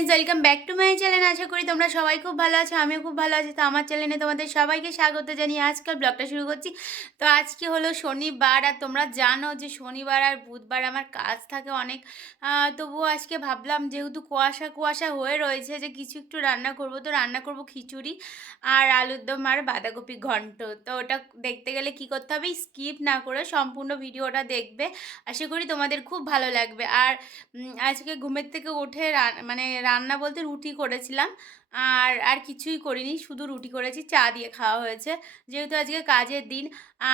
Friends welcome back to my channel আশা করি তোমরা সবাই খুব ভালো আছো, আমিও খুব ভালো আছি। তো আমার চ্যানেলে তোমাদের সবাইকে স্বাগত জানিয়ে আজকাল ব্লগটা শুরু করছি। তো আজকে হলো শনিবার, আর তোমরা জানো যে শনিবার আর বুধবার আমার কাজ থাকে অনেক। তবুও আজকে ভাবলাম যেহেতু কুয়াশা কুয়াশা হয়ে রয়েছে যে কিছু একটু রান্না করব। তো রান্না করব খিচুড়ি আর আলুর দম আর বাঁধাকপি ঘন্ট। তো ওটা দেখতে গেলে কি করতে হবে? স্কিপ না করে সম্পূর্ণ ভিডিওটা দেখবে। আশা করি তোমাদের খুব ভালো লাগবে। আর আজকে ঘুমের থেকে উঠে মানে রান্না বলতে রুটি করেছিলাম। আর আর কিছুই করিনি, শুধু রুটি করেছি, চা দিয়ে খাওয়া হয়েছে। যেহেতু আজকে কাজের দিন,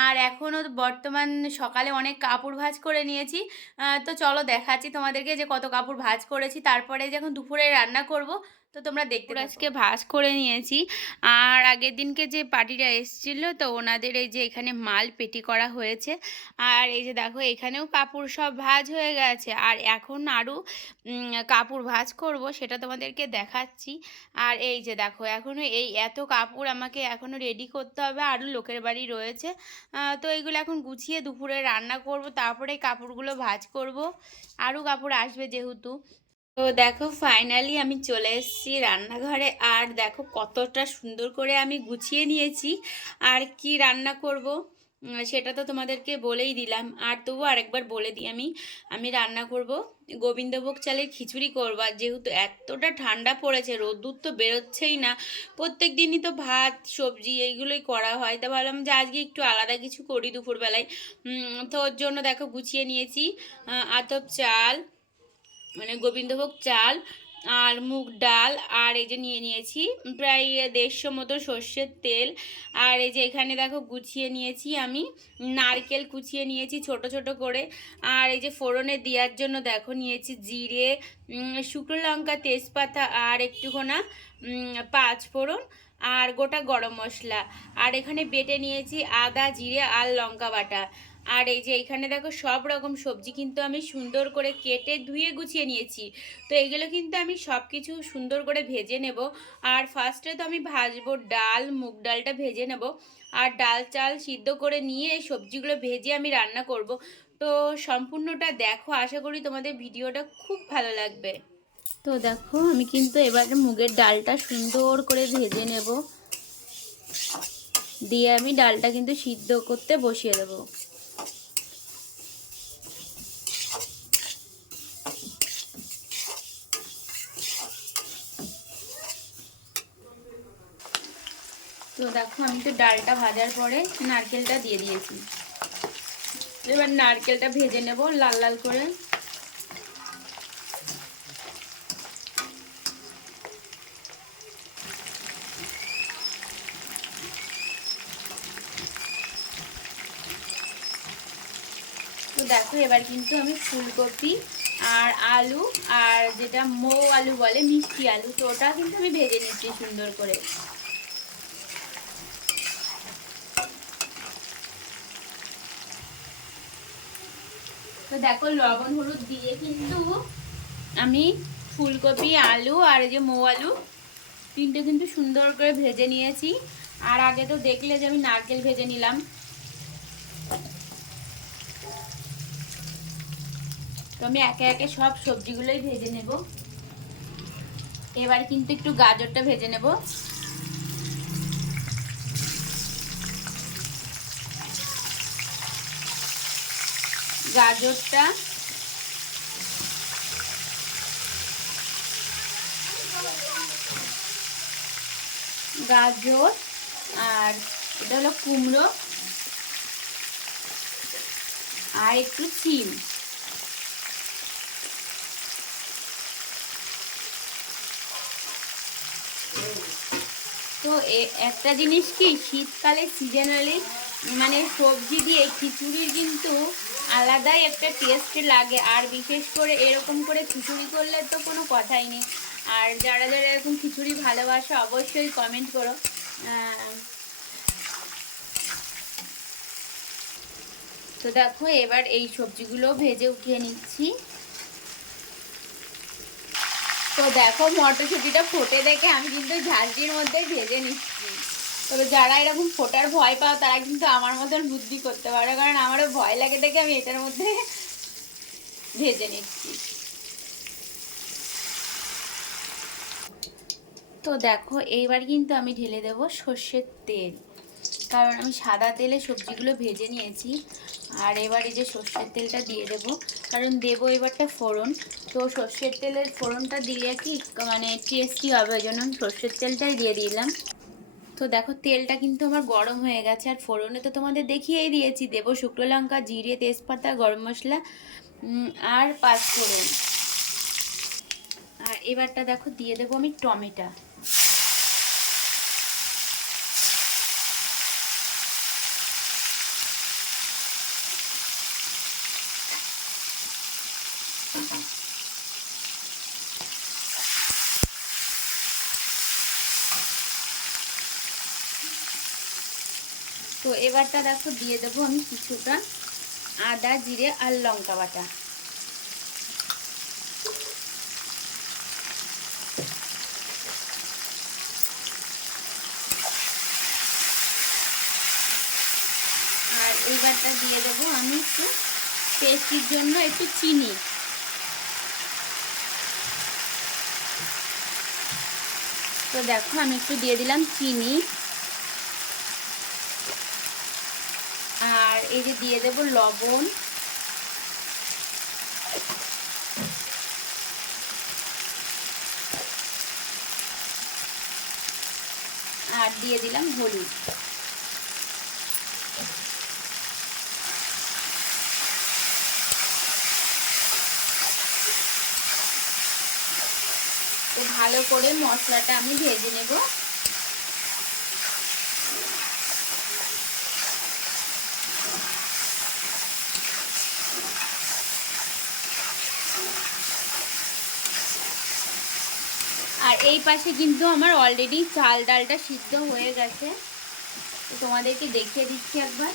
আর এখনও বর্তমান সকালে অনেক কাপড় ভাজ করে নিয়েছি। তো চলো দেখাচ্ছি তোমাদেরকে যে কত কাপড় ভাজ করেছি। তারপরে যখন দুপুরে রান্না করব তো তোমরা দেখতে আজকে ভাঁজ করে নিয়েছি। আর আগের দিনকে যে পার্টিটা এসেছিল তো ওনাদের এই যে এখানে মাল পেটি করা হয়েছে। আর এই যে দেখো এখানেও কাপড় সব ভাঁজ হয়ে গেছে। আর এখন আরও কাপড় ভাঁজ করব সেটা তোমাদেরকে দেখাচ্ছি। আর এই যে দেখো এখনও এই এত কাপড় আমাকে এখনও রেডি করতে হবে। আরও লোকের বাড়ি রয়েছে। তো এইগুলো এখন গুছিয়ে দুপুরে রান্না করব। তারপরে কাপড়গুলো ভাজ করব। আরও কাপড় আসবে যেহেতু। তো দেখো ফাইনালি আমি চলে এসেছি রান্নাঘরে। আর দেখো কতটা সুন্দর করে আমি গুছিয়ে নিয়েছি। আর কি রান্না করব? সেটা তো তোমাদেরকে বলেই দিলাম। আর তবু আরেকবার বলে দিই আমি। আমি রান্না করব গোবিন্দভোগ চালের খিচুড়ি করব। আর যেহেতু এতটা ঠান্ডা পড়েছে, রোদ্দুর তো বেরোচ্ছেই না, প্রত্যেক দিনই তো ভাত, সবজি এইগুলোই করা হয়। তা ভাবলাম যে আজকে একটু আলাদা কিছু করি দুপুরবেলায়। তো ওর জন্য দেখো গুছিয়ে নিয়েছি আতপ চাল মানে গোবিন্দভোগ চাল আর মুগ ডাল, আর এই যে নিয়ে নিয়েছি প্রায় দেড়শো মতো সর্ষের তেল। আর এই যে এখানে দেখো গুছিয়ে নিয়েছি আমি, নারকেল কুচিয়ে নিয়েছি ছোট ছোট করে। আর এই যে ফোড়নে দেওয়ার জন্য দেখো নিয়েছি জিরে শুকনো লঙ্কা, তেজপাতা আর একটুখানা পাঁচ ফোড়ন আর গোটা গরম মশলা। আর এখানে বেটে নিয়েছি আদা, জিরে আর লঙ্কা বাটা। আর এই যে এইখানে দেখো সব রকম সবজি কিন্তু আমি সুন্দর করে কেটে ধুয়ে গুছিয়ে নিয়েছি। তো এগুলো কিন্তু আমি সব কিছু সুন্দর করে ভেজে নেব। আর ফার্স্টে তো আমি ভাজবো ডাল, মুগ ডালটা ভেজে নেব। আর ডাল চাল সিদ্ধ করে নিয়ে এই সবজিগুলো ভেজে আমি রান্না করব। তো সম্পূর্ণটা দেখো, আশা করি তোমাদের ভিডিওটা খুব ভালো লাগবে। তো দেখো, আমি কিন্তু এবারে মুগের ডালটা সুন্দর করে ভেজে নেব। দিয়ে আমি ডালটা কিন্তু সিদ্ধ করতে বসিয়ে দেবো। দেখো, আমি তো ডালটা ভাজার পরে নারকেলটা দিয়ে দিয়েছি। এবার নারকেলটা ভেজে নেব লাল লাল করে। তো দেখো, এবার কিন্তু আমি ফুলকপি আর আলু আর যেটা মৌ আলু বলে, মিষ্টি আলু, তো ওটা কিন্তু আমি ভেজে নিচ্ছি সুন্দর করে। তো দেখো লবণ, হলুদ দিয়ে কিন্তু আমি ফুলকপি, আলু আর এই যে মৌ আলু তিনটে কিন্তু সুন্দর করে ভেজে নিয়েছি। আর আগে তো দেখলে যে আমি নারকেল ভেজে নিলাম। তো আমি একে একে সব সবজিগুলোই ভেজে নেব। এবার কিন্তু একটু গাজরটা ভেজে নেব। গাজরটা। গাজর আর এটা হলো কুমড়ো। আর একটু সিম। তো একটা জিনিস কি, শীতকালে সিজনালি মানে সবজি দিয়ে খিচুড়ির কিন্তু আলাদাই একটা টেস্ট লাগে। আর বিশেষ করে এরকম করে খিচুড়ি করলে তো কোনো কথাই নেই। আর যারা যারা এরকম খিচুড়ি ভালোবাসে, অবশ্যই কমেন্ট করো। তো দেখো, এবার এই সবজিগুলো ভেজে উঠিয়ে নিচ্ছি। তো দেখো, মটরশুঁটিটা ফোটে দেখে আমি কিন্তু ঝাঁঝরির মধ্যে ভেজে নিচ্ছি। তবে যারা এরকম ফোটার ভয় পাও, তারা কিন্তু আমার মতন বুদ্ধি করতে পারো। কারণ আমারও ভয় লাগে দেখে আমি এটার মধ্যে ভেজে নিচ্ছি। তো দেখো, এইবার কিন্তু আমি ঢেলে দেব সর্ষের তেল। কারণ আমি সাদা তেলে সবজিগুলো ভেজে নিয়েছি। আর এবার এই যে সর্ষের তেলটা দিয়ে দেব। কারণ দেবো এবারটা ফোড়ন। তো সর্ষের তেলের ফোড়নটা দিলে কি মানে টেস্টি হবে, ওই জন্য সর্ষের তেলটাই দিয়ে দিলাম। তো দেখো, তেলটা কিন্তু আমার গরম হয়ে গেছে। আর ফোড়নে তো তোমাদের দেখিয়েই দিয়েছি, দেবো শুকনো লঙ্কা, জিরে, তেজপাতা, গরম মশলা আর পাঁচ ফোড়ন। আর এবারটা দেখো, দিয়ে দেবো আমি টমেটো তো এবারটা দেখো, দিয়ে দেবো আমি কিছুটা আদা, জিরে আর লঙ্কা বাটা। আর এইবারটা দিয়ে দেবো আমি একটু টেস্টির জন্য একটু চিনি। তো দেখো, আমি একটু দিয়ে দিলাম চিনি। আর এই যে দিয়ে দেব লবণ। আর দিয়ে দিলাম হলুদ। ভালো করে মশলাটা আমি ভেজে নেব আর এই পাশে কিন্তু আমার অলরেডি চাল ডালটা সিদ্ধ হয়ে গেছে। তোমাদেরকে দেখিয়ে দিচ্ছি একবার।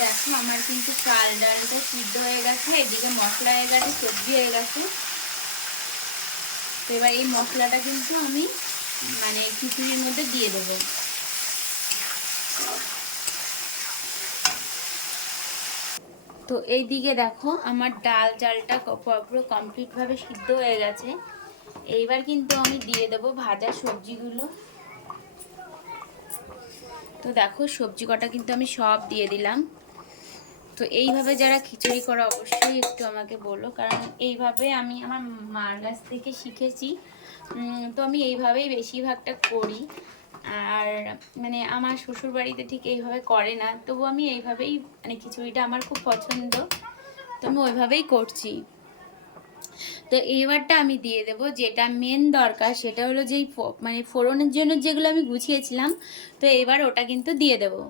দেখো, আমার কিন্তু চাল ডালটা সিদ্ধ হয়ে গেছে, এদিকে মশলা হয়ে গেছে, সবজি হয়ে গেছে। এবার এই মশলাটা কিন্তু আমি মানে খিচুড়ির মধ্যে দিয়ে দেবো। তো এই দিকে দেখো আমার ডাল চালটা পুরো কমপ্লিটভাবে সিদ্ধ হয়ে গেছে। এইবার কিন্তু আমি দিয়ে দেবো ভাজা সবজিগুলো। তো দেখো সবজি কটা কিন্তু আমি সব দিয়ে দিলাম। তো এইভাবে যারা খিচুড়ি করা অবশ্যই একটু আমাকে বলো, কারণ এইভাবে আমি আমার মার কাছ থেকে শিখেছি তো আমি এইভাবেই বেশিরভাগটা করি। আর মানে আমার শ্বশুর বাড়িতে ঠিক এইভাবে করে না, তবু আমি এইভাবেই মানে খিচুড়িটা আমার খুব পছন্দ, তো আমি ওইভাবেই করছি। তো এইবারটা আমি দিয়ে দেব, যেটা মেন দরকার সেটা হলো যেই মানে ফোড়নের জন্য যেগুলো আমি গুছিয়েছিলাম, তো এবার ওটা কিন্তু দিয়ে দেবো।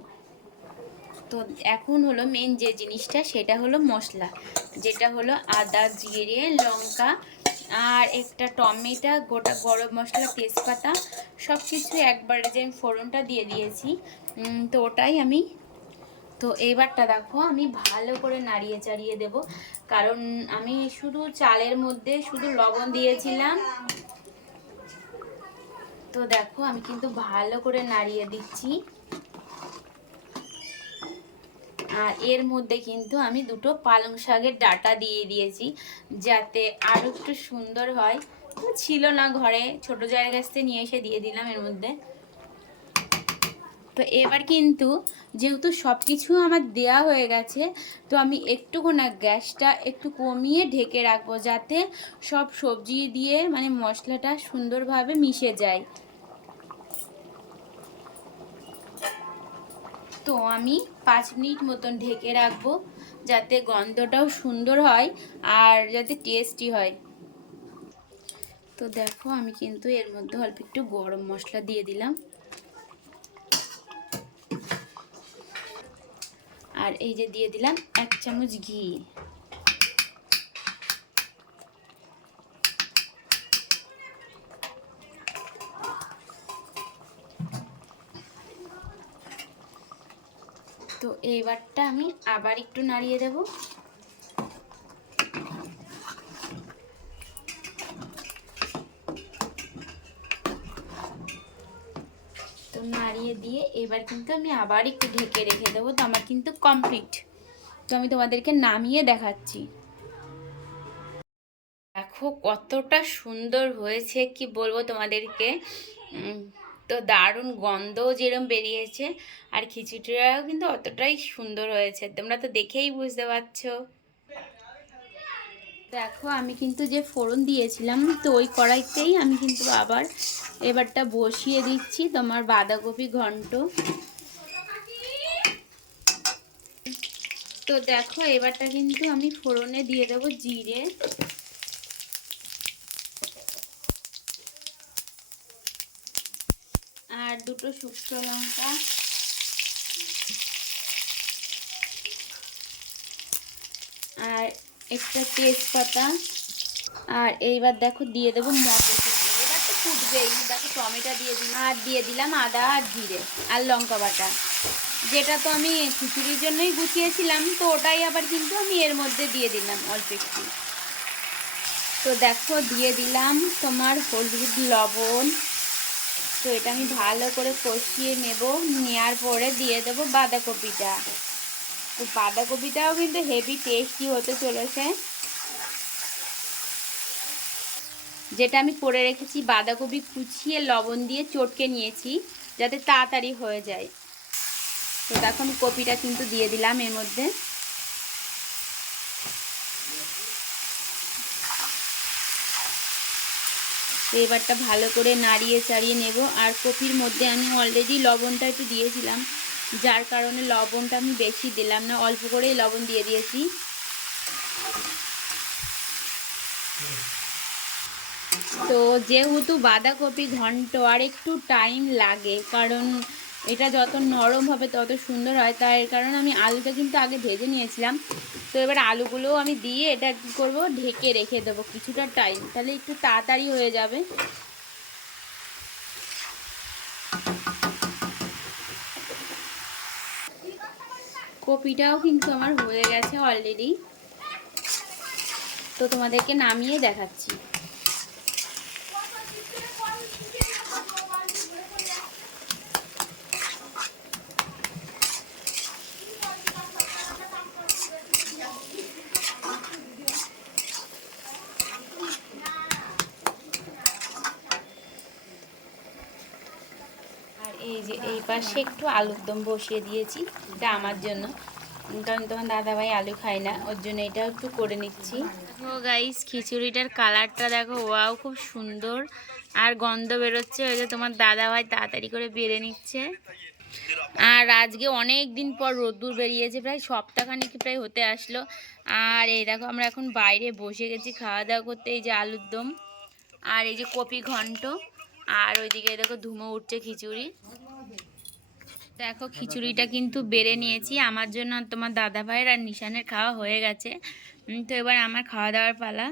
তো এখন হলো মেন যে জিনিসটা সেটা হলো মশলা, যেটা হলো আদা, জিরে, লঙ্কা আর একটা টমেটো, গোটা গরম মশলা, তেজপাতা সব কিছু একবারে যে আমি ফোড়নটা দিয়ে দিয়েছি। তো ওটাই আমি, তো এইবারটা দেখো, আমি ভালো করে নাড়িয়ে চাড়িয়ে দেব। কারণ আমি শুধু চালের মধ্যে শুধু লবণ দিয়েছিলাম। তো দেখো, আমি কিন্তু ভালো করে নাড়িয়ে দিচ্ছি। আর এর মধ্যে কিন্তু আমি দুটো পালং শাকের ডাটা দিয়ে দিয়েছি যাতে আরও একটু সুন্দর হয়। ছিল না ঘরে, ছোট জায়গা কাছ নিয়ে এসে দিয়ে দিলাম এর মধ্যে। তো এবার কিন্তু যেহেতু সব কিছু আমার দেয়া হয়ে গেছে, তো আমি একটুখানি গ্যাসটা একটু কমিয়ে ঢেকে রাখব যাতে সব সবজি দিয়ে মানে মশলাটা সুন্দরভাবে মিশে যায়। তো আমি পাঁচ মিনিট মতন ঢেকে রাখব যাতে গন্ধটাও সুন্দর হয় আর যাতে টেস্টি হয়। তো দেখো আমি কিন্তু এর মধ্যে অল্প একটু গরম মশলা দিয়ে দিলাম। আর এই যে দিয়ে দিলাম এক চামচ ঘি। এইবারটা আমি আবার একটু নাড়িয়ে দেব। তো নাড়িয়ে দিয়ে এবার কিন্তু আমি আবার একটু ঢেকে রেখে দেবো, তো আমার কিন্তু কমপ্লিট তো আমি তোমাদেরকে নামিয়ে দেখাচ্ছি। দেখো কতটা সুন্দর হয়েছে, কি বলব তোমাদেরকে? তো দারুণ গন্ধও যেরম বেরিয়েছে, আর খিচুড়িটাও কিন্তু অতটাই সুন্দর হয়েছে। তোমরা তো দেখেই বুঝতে পারছ। দেখো, আমি কিন্তু যে ফোড়ন দিয়েছিলাম, তো ওই কড়াইতেই আমি কিন্তু আবার এবারটা বসিয়ে দিচ্ছি তোমার বাঁধাকপি ঘন্ট। তো দেখো, এবারটা কিন্তু আমি ফোড়নে দিয়ে দেবো জিরে আর দুটো শুকনো লঙ্কা। আর একটা তেজপাতা। আর এইবার দেখো দিয়ে দেবো মটরশুঁটি। এবার তো ফুটবেই। দেখো টমেটো দিয়ে দিলাম, আর দিয়ে দিলাম আদা আর জিরে আর লঙ্কা বাটা। যেটা তো আমি খিচুড়ির জন্যই গুছিয়েছিলাম, তো ওটাই আবার কিন্তু আমি এর মধ্যে দিয়ে দিলাম অল্প একটু। তো দেখো দিয়ে দিলাম তোমার হলুদ, লবণ তো এটা আমি ভালো করে কষিয়ে নেব। নেওয়ার পরে দিয়ে দেবো বাঁধাকপিটা। তো বাঁধাকপিটাও কিন্তু হেভি টেস্টি হতে চলেছে। যেটা আমি করে রেখেছি, বাঁধাকপি কুচিয়ে লবণ দিয়ে চটকে নিয়েছি, যাতে তাড়াতাড়ি হয়ে যায়। তো দেখো আমি কপিটা কিন্তু দিয়ে দিলাম এর মধ্যে। তো এবারটা ভালো করে নাড়িয়ে চাড়িয়ে নেব। আর কপির মধ্যে আমি অলরেডি লবণটা একটু দিয়েছিলাম, যার কারণে লবণটা আমি বেশি দিলাম না, অল্প করেই লবণ দিয়ে দিয়েছি। তো যেহেতু বাঁধাকপি ঘন্ট আর একটু টাইম লাগে, কারণ এটা যত নরম হবে, তত সুন্দর হয়। তাই কারণে আমি আলুটা কিন্তু আগে ভেজে নিয়েছিলাম। তো এবার আলুগুলোও আমি দিয়ে এটা কী করব, ঢেকে রেখে দেবো কিছুটা টাইম তাহলে একটু তাড়াতাড়ি হয়ে যাবে। কপিটাও কিন্তু আমার হয়ে গেছে অলরেডি তো তোমাদেরকে নামিয়ে দেখাচ্ছি। যে এই পাশে একটু আলুর দম বসিয়ে দিয়েছি, এটা আমার জন্য। কারণ তোমার দাদাভাই আলু খায় না, ওর জন্য এটাও একটু করে নিচ্ছি। ও গাইস খিচুড়িটার কালারটা দেখো ওয়াও খুব সুন্দর। আর গন্ধ বেরোচ্ছে, ওই যে তোমার দাদাভাই তাড়াতাড়ি করে বেড়ে নিচ্ছে। আর আজকে অনেক দিন পর রোদ্দুর বেরিয়েছে, প্রায় সপ্তাহখানিক প্রায় হতে আসলো। আর এই দেখো, আমরা এখন বাইরে বসে গেছি খাওয়া দাওয়া করতে, এই যে আলুর দম। আর এই যে কপি ঘন্ট, আর ওইদিকে দেখো ধুমো উঠছে খিচুড়ি। দেখো, খিচুড়িটা কিন্তু বেড়ে নিয়েছি। আমার জন্য তোমার দাদা ভাইয়ের আর নিশানের খাওয়া হয়ে গেছে। তো এবার আমার খাওয়া দাওয়ার পালা।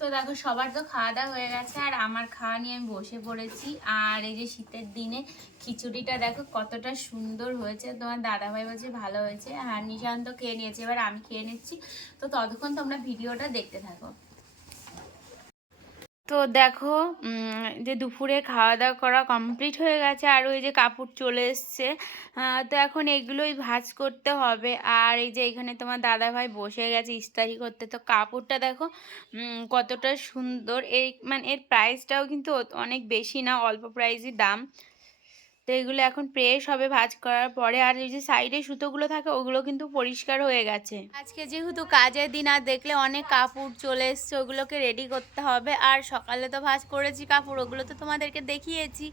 তো দেখো, সবার তো খাওয়া দাওয়া হয়ে গেছে, আর আমার খাওয়া নিয়ে আমি বসে পড়েছি। আর এই যে শীতের দিনে খিচুড়িটা দেখো, কতটা সুন্দর হয়েছে। তোমার দাদাভাই বলছে ভালো হয়েছে, আর নিশান তো খেয়ে নিয়েছে। এবার আমি খেয়ে নিচ্ছি। তো ততক্ষণ তোমরা ভিডিওটা দেখতে থাকো। তো দেখো যে দুপুরে খাওয়া দাওয়া করা কমপ্লিট হয়ে গেছে, আর ওই যে কাপড় চলে এসছে। তো এখন এগুলোই ভাজ করতে হবে। আর এই যে এখানে তোমার দাদা ভাই বসে গেছে ইস্তারি করতে। তো কাপড়টা দেখো কতটা সুন্দর। এই মানে এর প্রাইসটাও কিন্তু অনেক বেশি না, অল্প প্রাইসই দাম। তো এগুলো এখন প্রেস হবে ভাঁজ করার পরে। আর যে সাইডে সুতোগুলো থাকে, ওগুলো কিন্তু পরিষ্কার হয়ে গেছে। আজকে যেহেতু কাজের দিন, আর দেখলে অনেক কাপড় চলে এসছে, ওগুলোকে রেডি করতে হবে। আর সকালে তো ভাঁজ করেছি কাপড়, ওগুলো তো তোমাদেরকে দেখিয়েছি।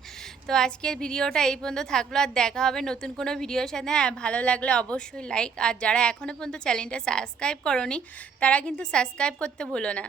তো আজকের ভিডিওটা এই পর্যন্ত থাকল, আর দেখা হবে নতুন কোনো ভিডিওর সাথে। হ্যাঁ ভালো লাগলে অবশ্যই লাইক আর যারা এখনও পর্যন্ত চ্যানেলটা সাবস্ক্রাইব করনি, তারা কিন্তু সাবস্ক্রাইব করতে ভুলো না।